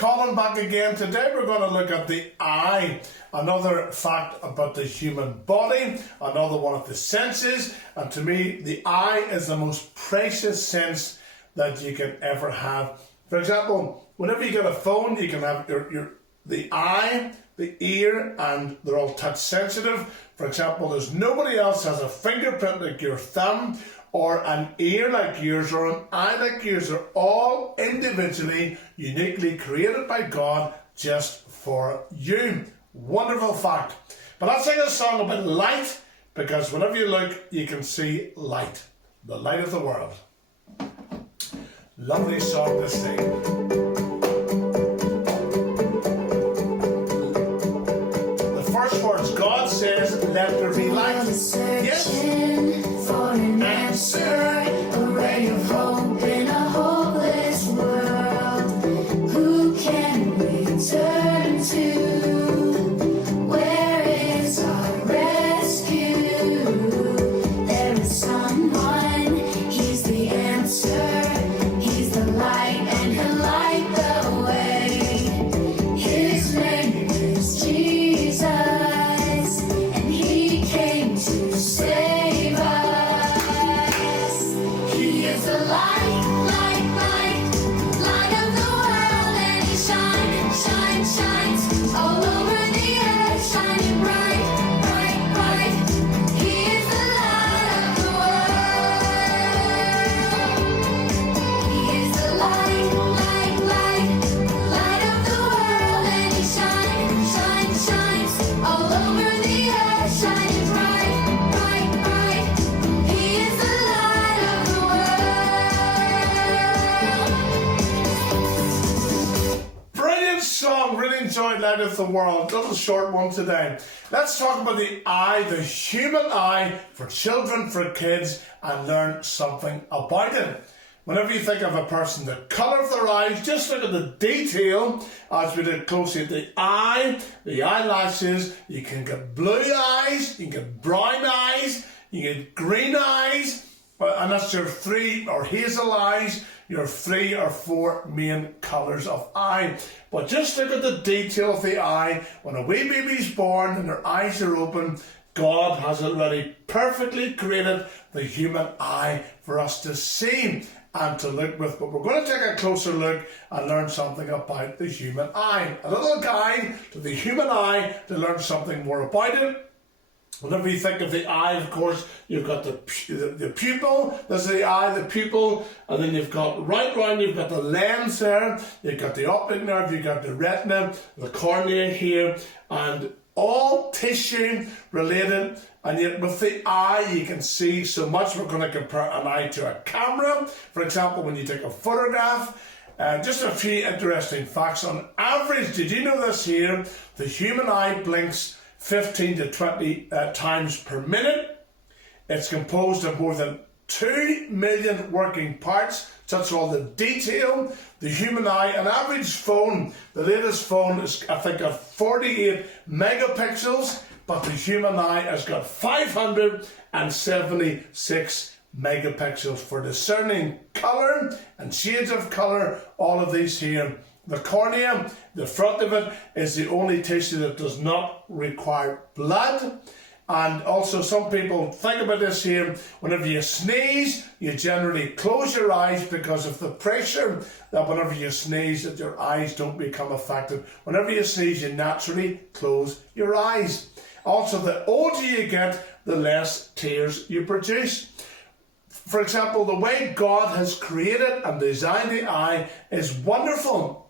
Colin back again. Today we're going to look at the eye. Another fact about the human body, another one of the senses. And to me, the eye is the most precious sense that you can ever have. For example, whenever you get a phone, you can have the eye, the ear, and they're all touch sensitive. For example, there's nobody else has a fingerprint like your thumb, or an ear like yours, or an eye like yours. They're all individually, uniquely created by God just for you. Wonderful fact. But let's sing a song about light, because whenever you look, you can see light. The light of the world. Lovely song to sing. The first words, God says, let there be light. Yes. For an answer, a ray of hope in a hopeless world. Who can we turn to? Where is our rescue? There is someone, he's the answer. He's the light and he'll light the way. His name is Jesus, and he came to save us. He is the light, light, light, light of the world, and he shines all over the earth, shining bright, bright, bright. He is the light of the world. He is the light, light, light, light of the world, and he shines all over the earth, shining bright, bright, bright. He is the light of the world. Brilliant song. Really enjoyed Light of the World. Little short one today. Let's talk about the eye, the human eye, for children, for kids, and learn something about it. Whenever you think of a person, the colour of their eyes, just look at the detail as we did closely at the eye, the eyelashes. You can get blue eyes, you can get brown eyes, you can get green eyes, and that's your three, or hazel eyes, your 3 or 4 main colours of eye. But just look at the detail of the eye. When a wee baby's born and their eyes are open, God has already perfectly created the human eye for us to see and to look with. But we're going to take a closer look and learn something about the human eye. A little guide to the human eye to learn something more about it. Whenever you think of the eye, of course, you've got the pupil. There's the eye, the pupil, and then you've got right round, you've got the lens there, you've got the optic nerve, you've got the retina, the cornea here, and all tissue related. And yet with the eye, you can see so much. We're going to compare an eye to a camera. For example, when you take a photograph, just a few interesting facts. On average, did you know this here? The human eye blinks 15 to 20 times per minute. It's composed of more than 2 million working parts. So that's all the detail. The human eye, an average phone, the latest phone is, I think, got 48 megapixels, but the human eye has got 576 megapixels for discerning colour and shades of colour, all of these here. The cornea, the front of it, is the only tissue that does not require blood. And also some people think about this here. Whenever you sneeze, you generally close your eyes because of the pressure that whenever you sneeze, that your eyes don't become affected. Whenever you sneeze, you naturally close your eyes. Also, the older you get, the less tears you produce. For example, the way God has created and designed the eye is wonderful.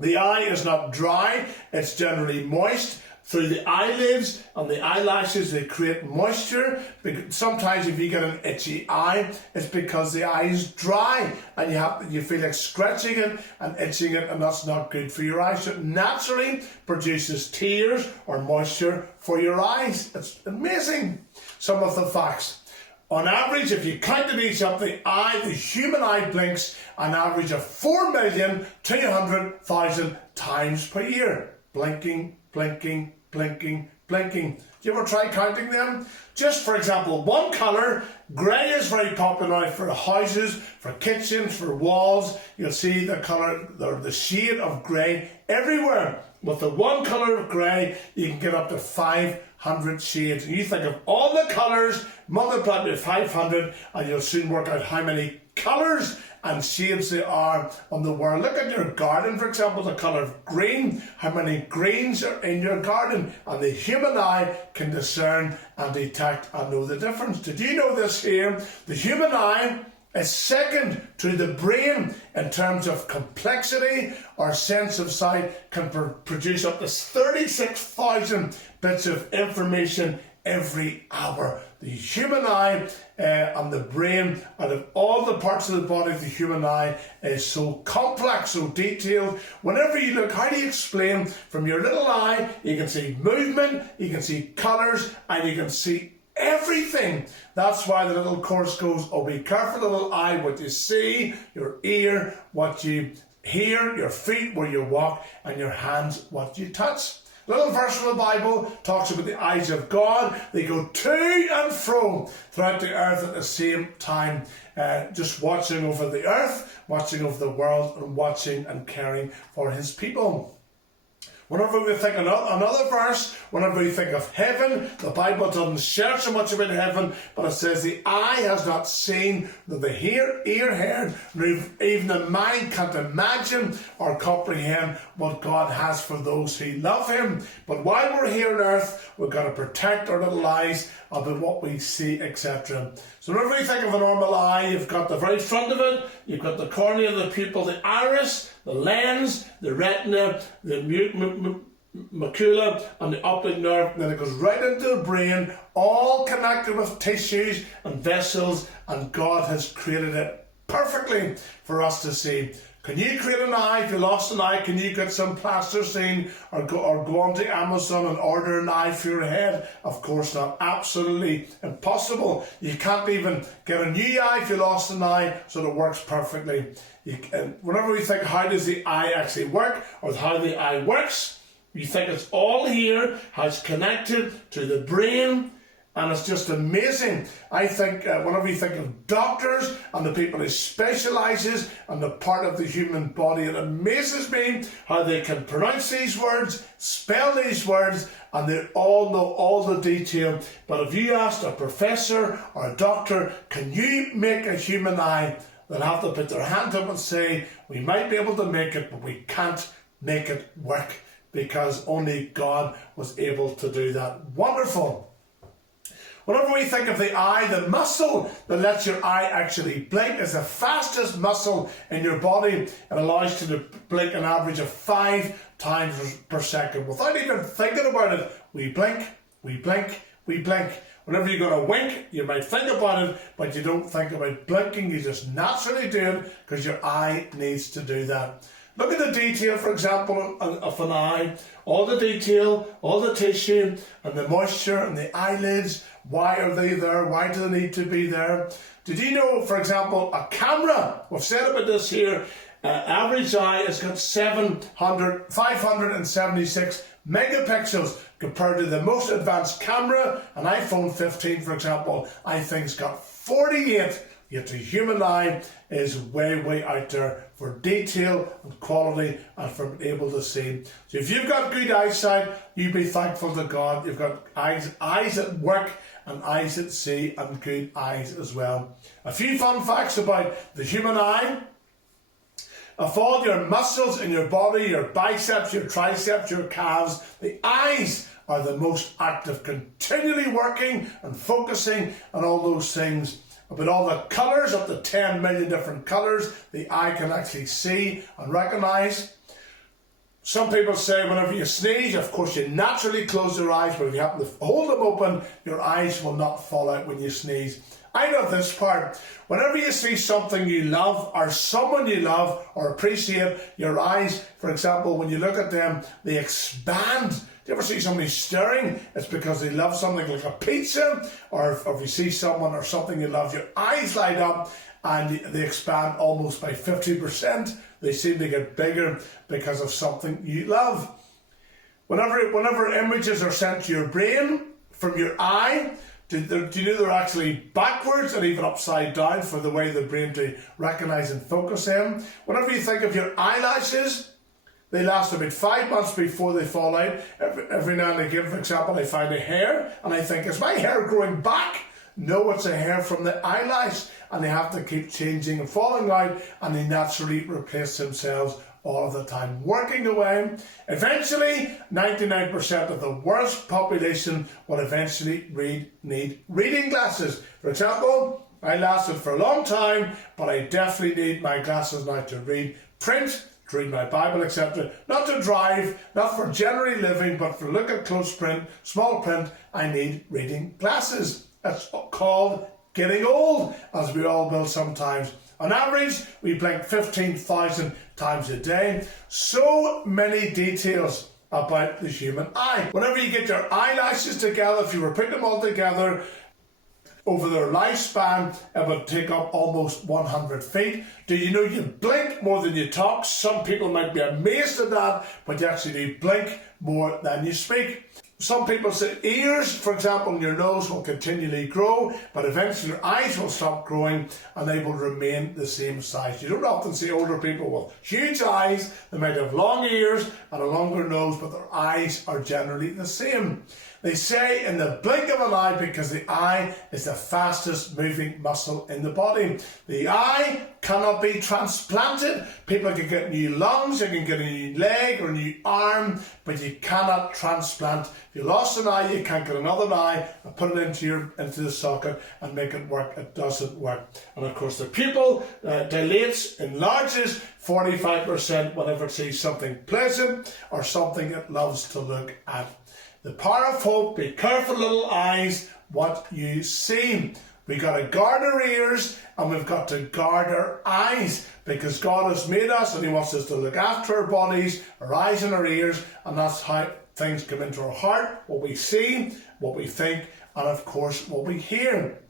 The eye is not dry, it's generally moist. Through the eyelids and the eyelashes, they create moisture. Sometimes if you get an itchy eye, it's because the eye is dry and you feel like scratching it and itching it, and that's not good for your eyes. So it naturally produces tears or moisture for your eyes. It's amazing. Some of the facts. On average, if you counted each up, the human eye blinks an average of 4,200,000 times per year. Blinking, blinking, blinking, blinking. Do you ever try counting them? Just for example, one colour, grey is very popular for houses, for kitchens, for walls. You'll see the colour, or the shade of grey everywhere. With the one colour of grey, you can get up to 500 shades. And you think of all the colours, multiply by 500, and you'll soon work out how many colours and shades there are on the world. Look at your garden, for example, the colour of green, how many greens are in your garden, and the human eye can discern and detect and know the difference. Did you know this here? The human eye is second to the brain in terms of complexity. Our sense of sight can produce up to 36,000 bits of information every hour. The human eye and the brain, out of all the parts of the body, the human eye is so complex, so detailed. Whenever you look, how do you explain from your little eye? You can see movement, you can see colours, and you can see everything. That's why the little chorus goes, oh, be careful, little eye, what you see, your ear, what you hear, your feet, where you walk, and your hands, what you touch. Little verse from the Bible talks about the eyes of God. They go to and fro throughout the earth at the same time, just watching over the earth, watching over the world, and watching and caring for his people. Whenever we think another verse, whenever we think of heaven, the Bible doesn't share so much about heaven, but it says the eye has not seen, nor the ear heard, nor even the mind can't imagine or comprehend what God has for those who love him. But while we're here on earth, we've got to protect our little eyes about what we see, etc. So whenever you think of a normal eye, you've got the very front of it, you've got the cornea of the pupil, the iris, the lens, the retina, the macula, and the optic nerve, and then it goes right into the brain, all connected with tissues and vessels, and God has created it perfectly for us to see. Can you create an eye? If you lost an eye, can you get some plasticine or go onto Amazon and order an eye for your head? Of course not. Absolutely impossible. You can't even get a new eye if you lost an eye, so it works perfectly. Whenever we think, how does the eye actually work, or how the eye works, you think it's all here, how it's connected to the brain, and it's just amazing. I think whenever you think of doctors and the people who specialises on the part of the human body, it amazes me how they can pronounce these words, spell these words, and they all know all the detail. But if you asked a professor or a doctor, can you make a human eye, they'll have to put their hand up and say, we might be able to make it, but we can't make it work, because only God was able to do that. Wonderful. Whenever we think of the eye, the muscle that lets your eye actually blink is the fastest muscle in your body. It allows you to blink an average of 5 times per second. Without even thinking about it, we blink, we blink, we blink. Whenever you're going to wink, you might think about it, but you don't think about blinking. You just naturally do it because your eye needs to do that. Look at the detail, for example, of an eye. All the detail, all the tissue, and the moisture, and the eyelids. Why are they there? Why do they need to be there? Did you know, for example, a camera, we've said about this here, average eye has got 576 megapixels compared to the most advanced camera, an iPhone 15, for example, I think's got 48. Yet the human eye is way, way out there for detail and quality and for being able to see. So if you've got good eyesight, you be thankful to God. You've got eyes that work and eyes that see, and good eyes as well. A few fun facts about the human eye. Of all your muscles in your body, your biceps, your triceps, your calves, the eyes are the most active, continually working and focusing on all those things. About all the colours, up to 10 million different colours, the eye can actually see and recognise. Some people say whenever you sneeze, of course you naturally close your eyes, but if you happen to hold them open, your eyes will not fall out when you sneeze. I know this part. Whenever you see something you love or someone you love or appreciate, your eyes, for example, when you look at them, they expand. Do you ever see somebody staring? It's because they love something like a pizza, or if you see someone or something you love, your eyes light up and they expand almost by 50%. They seem to get bigger because of something you love. Whenever images are sent to your brain from your eye, do you know they're actually backwards and even upside down for the way the brain to recognize and focus them? Whenever you think of your eyelashes, they last about 5 months before they fall out. Every now and again, for example, I find a hair and I think, is my hair growing back? No, it's a hair from the eyelash, and they have to keep changing and falling out, and they naturally replace themselves all of the time, working away. Eventually, 99% of the world's population will eventually need reading glasses. For example, I lasted for a long time, but I definitely need my glasses now to read print, to read my Bible, etc. Not to drive, not for generally living, but for look at close print, small print, I need reading glasses. It's called getting old, as we all will sometimes. On average, we blink 15,000 times a day. So many details about the human eye. Whenever you get your eyelashes together, if you repeat them all together, over their lifespan, it would take up almost 100 feet. Do you know you blink more than you talk? Some people might be amazed at that, but you actually do blink more than you speak. Some people say ears, for example, in your nose will continually grow, but eventually your eyes will stop growing and they will remain the same size. You don't often see older people with huge eyes. They might have long ears and a longer nose, but their eyes are generally the same. They say in the blink of an eye, because the eye is the fastest moving muscle in the body. The eye cannot be transplanted. People can get new lungs, they can get a new leg or a new arm, but you cannot transplant. If you lost an eye, you can't get another eye and put it into the socket and make it work. It doesn't work. And of course the pupil dilates, enlarges 45% whenever it sees something pleasant or something it loves to look at. The power of hope. Be careful, little eyes, what you see. We got to guard our ears and we've got to guard our eyes, because God has made us and He wants us to look after our bodies, our eyes and our ears, and that's how things come into our heart, what we see, what we think, and of course what we hear.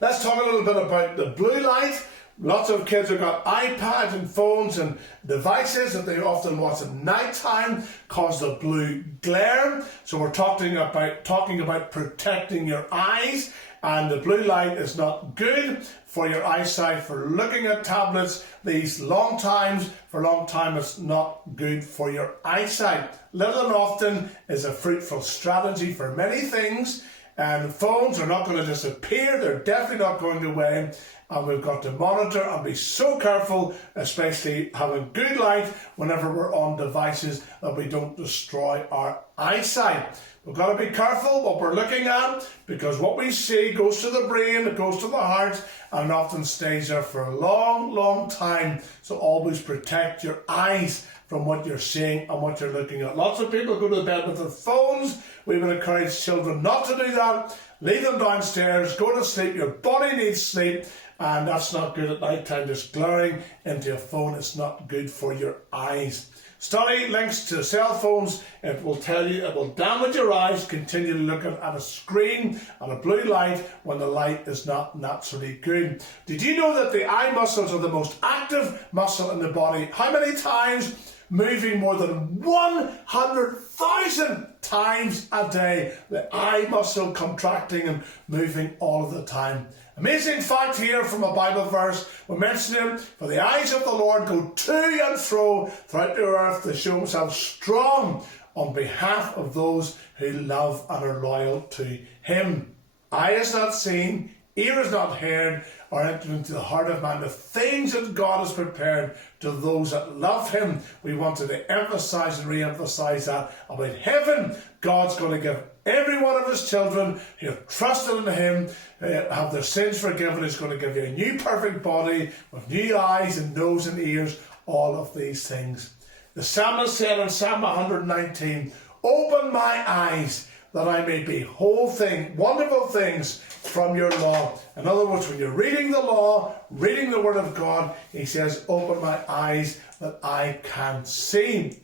Let's talk a little bit about the blue light. Lots of kids have got iPads and phones and devices that they often watch at night time, cause the blue glare. So we're talking about protecting your eyes, and the blue light is not good for your eyesight, for looking at tablets these long times. For a long time, it's not good for your eyesight. Little and often is a fruitful strategy for many things, and phones are not going to disappear. They're definitely not going away. And we've got to monitor and be so careful, especially having good light whenever we're on devices, that we don't destroy our eyesight. We've got to be careful what we're looking at, because what we see goes to the brain, it goes to the heart, and often stays there for a long, long time. So always protect your eyes from what you're seeing and what you're looking at. Lots of people go to bed with their phones. We would encourage children not to do that. Leave them downstairs, go to sleep. Your body needs sleep. And that's not good at night time. Just glaring into a phone is not good for your eyes. Study links to cell phones. It will tell you it will damage your eyes. Continue looking at a screen and a blue light when the light is not naturally good. Did you know that the eye muscles are the most active muscle in the body? How many times? Moving more than 100,000 times a day. The eye muscle contracting and moving all of the time. Amazing fact here from a Bible verse. We mentioned him. For the eyes of the Lord go to and fro throughout the earth to show Himself strong on behalf of those who love and are loyal to Him. Eye is not seen, ear is not heard, or entered into the heart of man the things that God has prepared to those that love Him. We wanted to emphasize and re-emphasize that about heaven. God's going to give every one of His children who have trusted in Him, have their sins forgiven. He's going to give you a new perfect body with new eyes and nose and ears, all of these things. The psalmist said in Psalm 119, "Open my eyes that I may behold wonderful things from your law." In other words, when you're reading the law, reading the Word of God, he says, open my eyes that I can see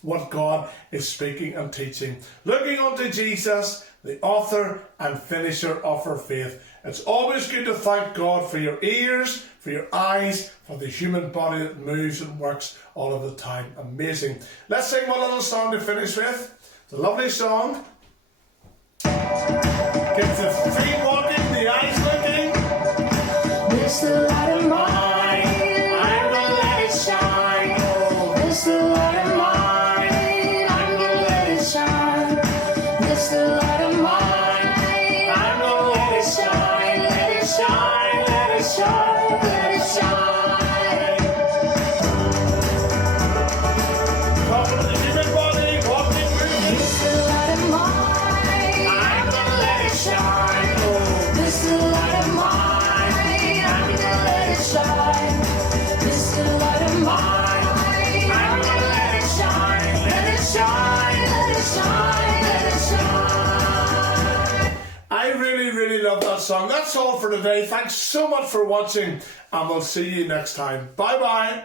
what God is speaking and teaching. Looking unto Jesus, the author and finisher of our faith. It's always good to thank God for your ears, for your eyes, for the human body that moves and works all of the time. Amazing. Let's sing one little song to finish with. It's a lovely song. Gets the feet walking, the eyes looking. This the light of mine, I'm gonna let it shine. This the light of mine, I'm gonna let it shine. This the light of mine, I'm gonna let it shine. Let it shine, let it shine, let it shine. Talking to the human body, walking, moving. This the light of mine, I'm gonna let it shine. This the light of mine, I'm gonna let it shine. This the light of mine, I'm gonna let it shine. Let it shine, let it shine, let it shine. I really, really love that song. That's all for today. Thanks so much for watching, and we'll see you next time. Bye-bye.